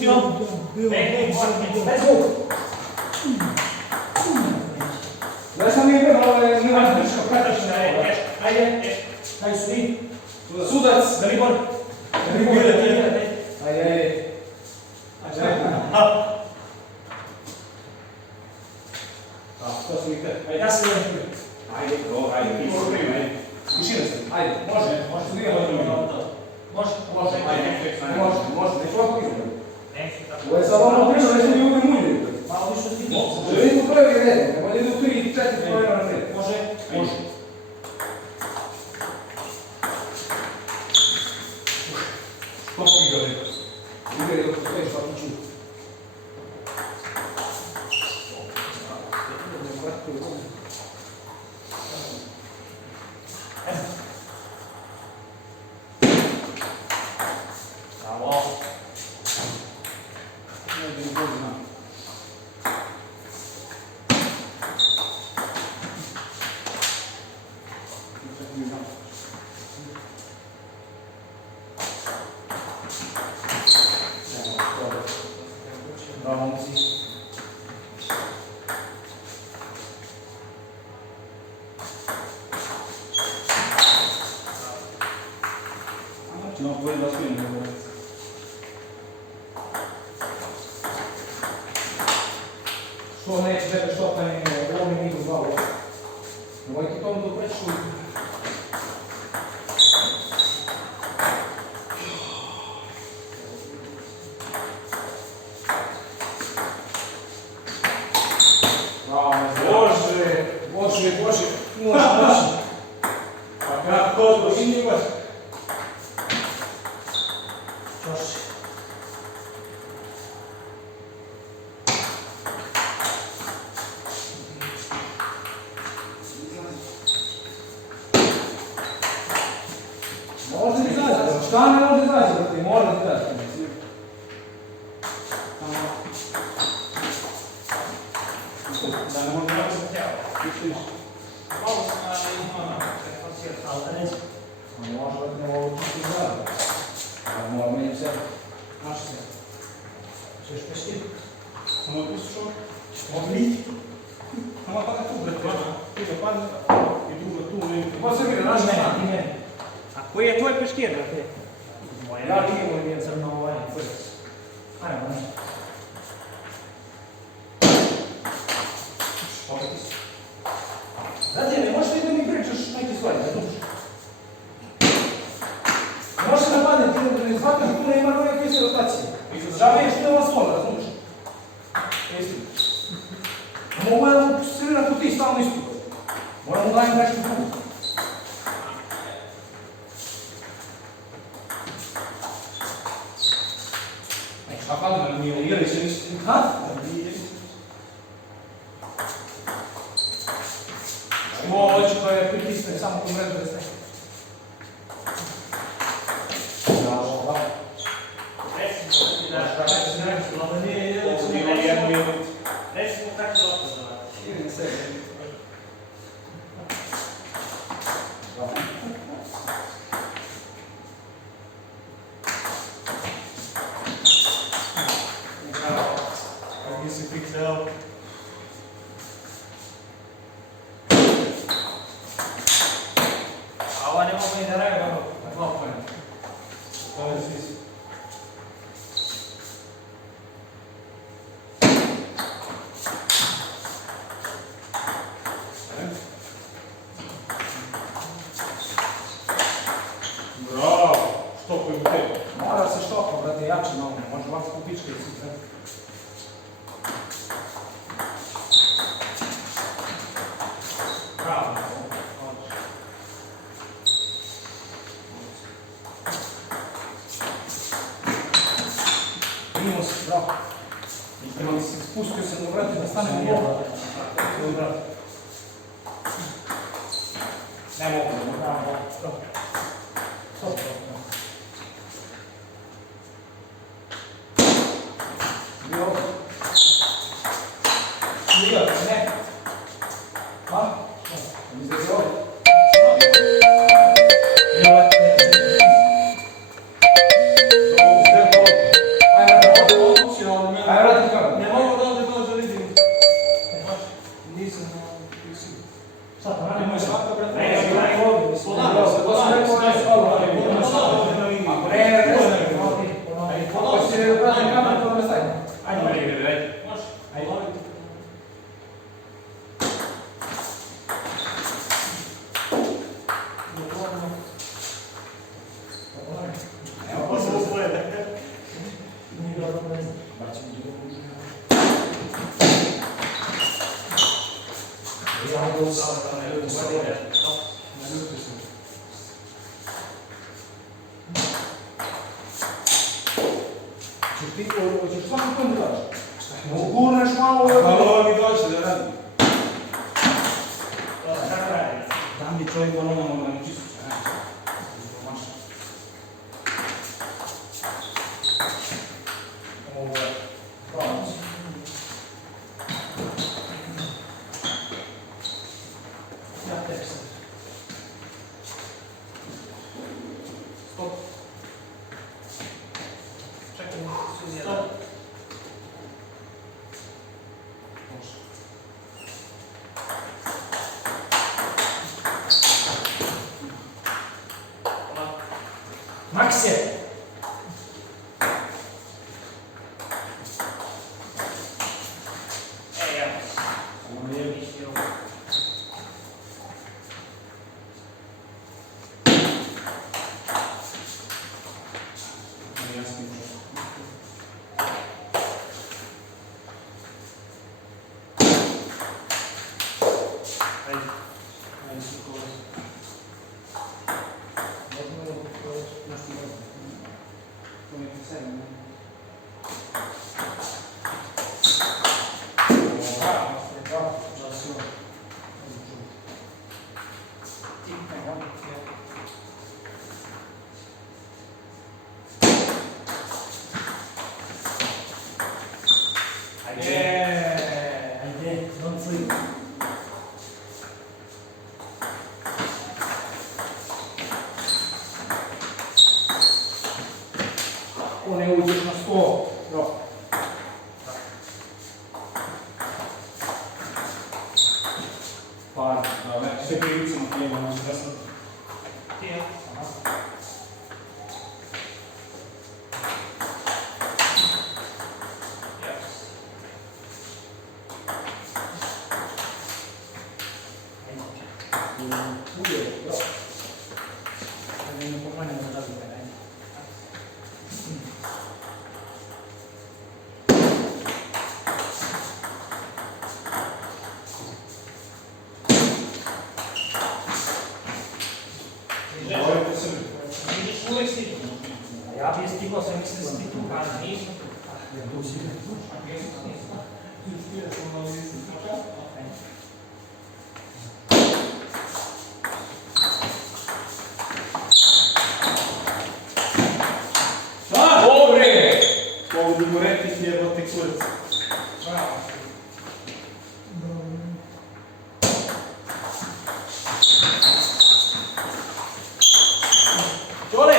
Pustio. Let's go. Ja sam ide malo je Ajde, sudi. Sudac. Dalibor. Ajde. To si nikad. Ajde, ja se idem prvi. Ajde, dobro, ajde. Tišina se. Ajde. Može. Može. Neću ovako izgledati. Neću tako. Ovo je sad ono priča, neću mi uvijek mulju. Malo više stigli. Želim u prvi red, nema idu 3, 4 pojena na red. Može. Stop igre. Igre dok stojiš pa kuću. Bravo. Bravo, momci. No, poi da spingo. Što neće tebe što pa ne ovo mi idu zvalo. Ovo je ti tomu do preču. Bože. Može. Pa kako to imaš? Još. Može ti zaći, šta ne može zaći, ti mora ti zaći. Da ne mogu da se tijelo. Malo sam ali da neće. Može da ne mogu ti zaći. Ali mora meni se. Naši se. Češ pešti? Samo tu što? Mogli? Samo pa tu brate. Tu da padne. I tu ne. Ko se vidi, naš ne. A koji je tvoj peškir, brate? Ja nije moj crno ovaj. Ajmo, ne. Znate, ne možeš da mi pričaš neke stvari, ne duš. Ne možeš da padne, ti ne shvataš tu ne ima nove kvise rotacije. Žaviješ tu nema svola, razumiješ? Jesi. Mogu ja mu sredati tu ti stalno isto. Moram mu dajem nešto drugo. Šta padne, nije igrali se nisi. Kad? Ovo će to je pritisne samo po mrežu da ste. Bravo, bravo. Recimo kako lopta zove. Idem se. Bravo. Kako nisi piksel. A ova ne mogu ni da raju, ono, na 2 pojena. To je svi. Bravo! Štopuj u tebi. Mora se štopa, brate, jače malo, može ovako kupičke i sve. Bravo. Imamo se, bravo. Imali se, spustio se do vrata da stane u lovu. Ne mogu, bravo. Stop. Stop. Bio. Bio, ne. Ha? Izgleda ovdje. Ajde, Ще брати камеру, то не стане. Ajde, ajde. Može. Ajde. Evo, posle uslede. Hoćeš svaki ton da daš? Gurneš malo, Hvala mi dođe da radim. Kako radi? Tam bi čovjek ono na čistu. ovo je pravac. Ja tebi sad. Stop. Čekaj, Suzija. Stop. Ovako. Makse! Evo. Ono je Ništa ovo. jasno. Ajde. Ajde, su kolos. To mi je posebno. Ti, evo. Ajde. Ajde, don't sleep. Ako ne uđeš na 100, dobro. Par, da, ne, sve krivicama klijemo, znači da sam... Ti, evo. Uvijek, dobro. Da ne poklanjamo da bi taj. Govorite se mi. Vidiš, uvijek si tu. Ja bi stigao sam mislim da si tu. Ali nismo tu. Ja tu si. Dobre! Mogu bi mu rekli jebote kurac. Bravo. Čole!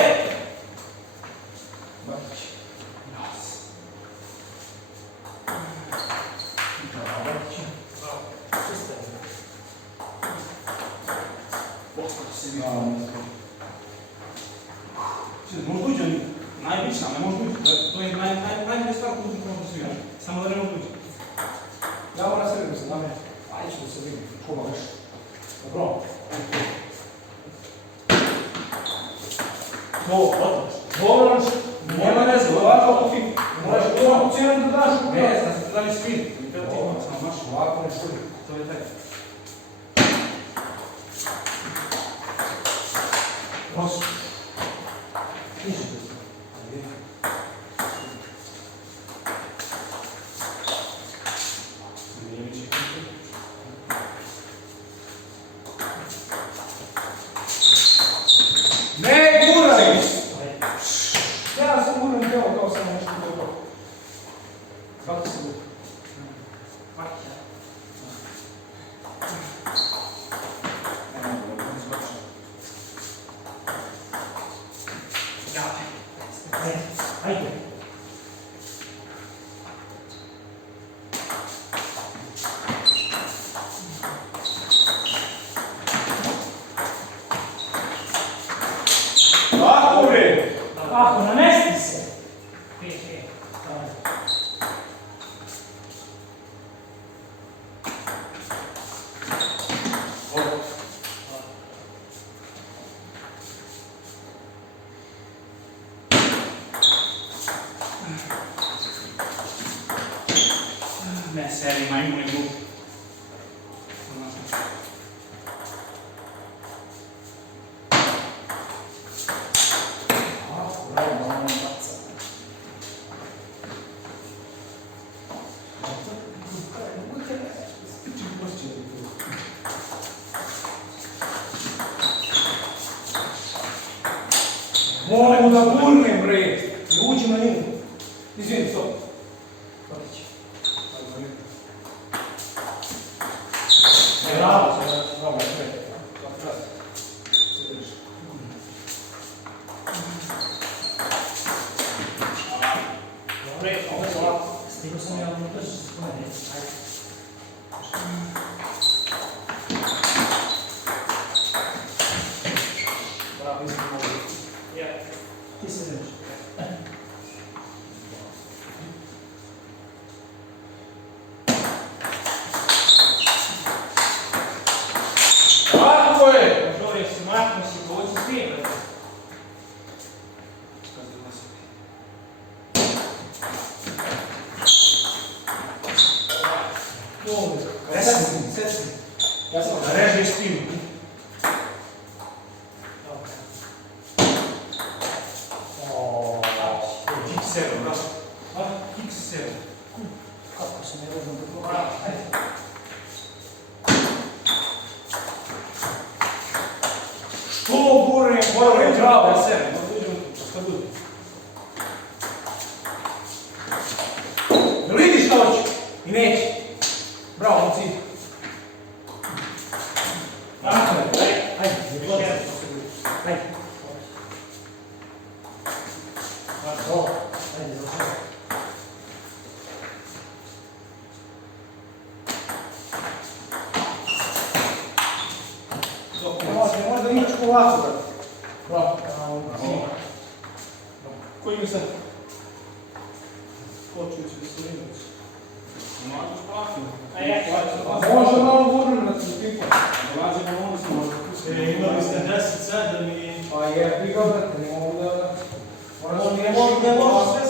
Možda uđe on najbićna, ne možda uđe. To je najbolja stvar koju možda sviraš. Samo da ne možda uđe. Ja moram se vidim se na mene. Ajde ću da se vidim. Koga veš? Dobro. To, odlično. Dobro, nema veze, ovako ako ti moraš to cijenu da daš u Ne, znam se ti da li spin. Samo maš. Ovako ne šuri. To je taj. Prosto. Ništa. Ajde. Nije mi će. Ne guraj! Ja sam guram telo kao sam nešto dobro. Kako se guram? Pakića. Ne mogu, ne zbačam. Ja. Ajde. Tako bre! Ako namesti se. Pije. Ne, seriji majmuni glupi. Bravo, malo baca. Mogu da gurnem, bre. I uđi na nju. Izvini, stop. Patić. Bravo, bravo, sve. Se drži. Dobre, ovo je ovako. Stigo sam ja ono brzo se spomeni. Ajde. Bravo, izvini, mogu. Ja. Ti se drži. Tako je! Dobro, se maknu si, pođi s tim. Sesi. Ja sam Reži s tim. Kick 7, da? Kick 7. Kako se ne vezam do toga? Bravo, ajde. Što gore, gore, bravo, sve. Šta bude? Jel vidiš šta hoću? I neće. Bravo, moci. Tako je, ajde. Ajde, Još jedan. ajde. Dobro, ajde, dobro. Možda imaš polako, brate. Bravo. Koji mi sad? Počujući da se limać. Možeš plakati. A ja ću. Možda malo gurnem na tipa. Dolazi na ono smo možda pustiti. Imali ste 10-7 i... Pa je, bi ga, brate, ne mogu da... Ne možeš